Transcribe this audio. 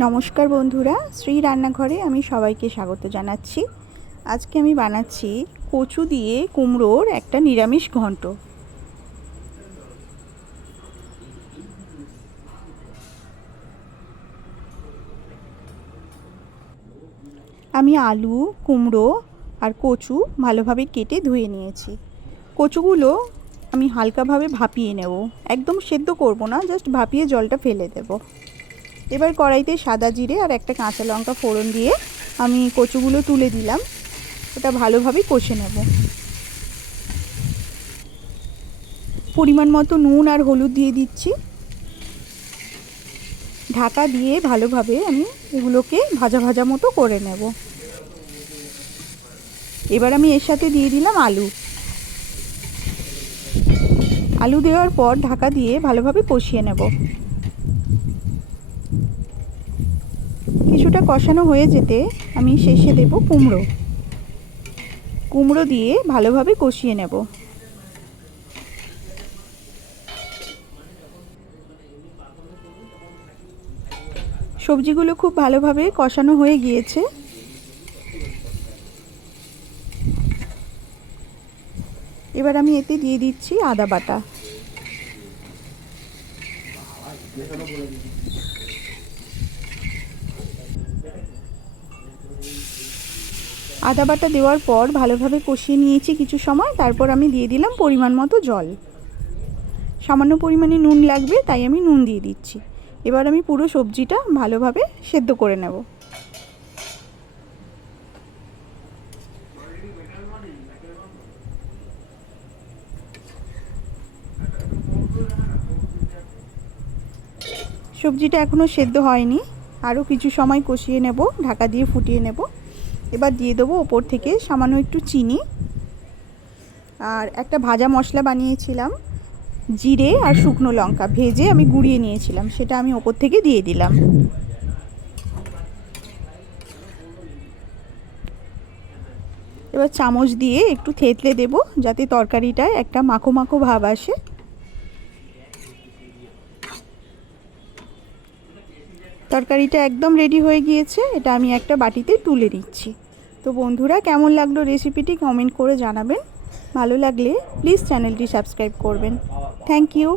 নমস্কার বন্ধুরা, শ্রী রান্নাঘরে আমি সবাইকে স্বাগত জানাচ্ছি। আজকে আমি বানাচ্ছি কচু দিয়ে কুমড়োর একটা নিরামিষ ঘন্ট। আমি আলু, কুমড়ো আর কচু ভালোভাবে কেটে ধুয়ে নিয়েছি। কচুগুলো আমি হালকাভাবে ভাপিয়ে নেব, একদম সেদ্ধ করব না, জাস্ট ভাপিয়ে জলটা ফেলে দেব। এবার কড়াইতে সাদা জিরে আর একটা কাঁচা লঙ্কা ফোড়ন দিয়ে আমি কচুগুলো তুলে দিলাম। ওটা ভালোভাবে কষে নেব। পরিমাণ মতো নুন আর হলুদ দিয়ে দিচ্ছি। ঢাকা দিয়ে ভালোভাবে আমি এগুলোকে ভাজা ভাজা মতো করে নেব। এবার আমি এর সাথে দিয়ে দিলাম আলু। আলু দেওয়ার পর ঢাকা দিয়ে ভালোভাবে কষিয়ে নেব। কিছুটা কষানো হয়ে যেতে আমি শেষে দেব কুমড়ো। কুমড়ো দিয়ে ভালোভাবে কষিয়ে নেব। সবজিগুলো খুব ভালোভাবে কষানো হয়ে গিয়েছে। এবার আমি এতে দিয়ে দিচ্ছি আদা বাটা। আদা বাটা দেওয়ার পর ভালোভাবে কষিয়ে নিয়েছি কিছু সময়। তারপর আমি দিয়ে দিলাম পরিমাণ মতো জল। সামান্য পরিমাণে নুন লাগবে, তাই আমি নুন দিয়ে দিচ্ছি। এবার আমি পুরো সবজিটা ভালোভাবে সেদ্ধ করে নেব। সবজিটা এখনও সেদ্ধ হয়নি, আরও কিছু সময় কষিয়ে নেব, ঢাকা দিয়ে ফুটিয়ে নেব। এবার দিয়ে দেবো ওপর থেকে সামান্য একটু চিনি আর একটা ভাজা মশলা বানিয়েছিলাম, জিরে আর শুকনো লঙ্কা ভেজে আমি গুঁড়িয়ে নিয়েছিলাম, সেটা আমি ওপর থেকে দিয়ে দিলাম। এবার চামচ দিয়ে একটু থেতলে দেব, যাতে তরকারিটায় একটা মাখো মাখো ভাব আসে। তরকারিটা একদম রেডি হয়ে গিয়েছে। এটা আমি একটা বাটিতে তুলে নিচ্ছি। তো বন্ধুরা, কেমন লাগলো রেসিপিটি কমেন্ট করে জানাবেন। ভালো লাগলে প্লিজ চ্যানেলটি সাবস্ক্রাইব করবেন। Thank you.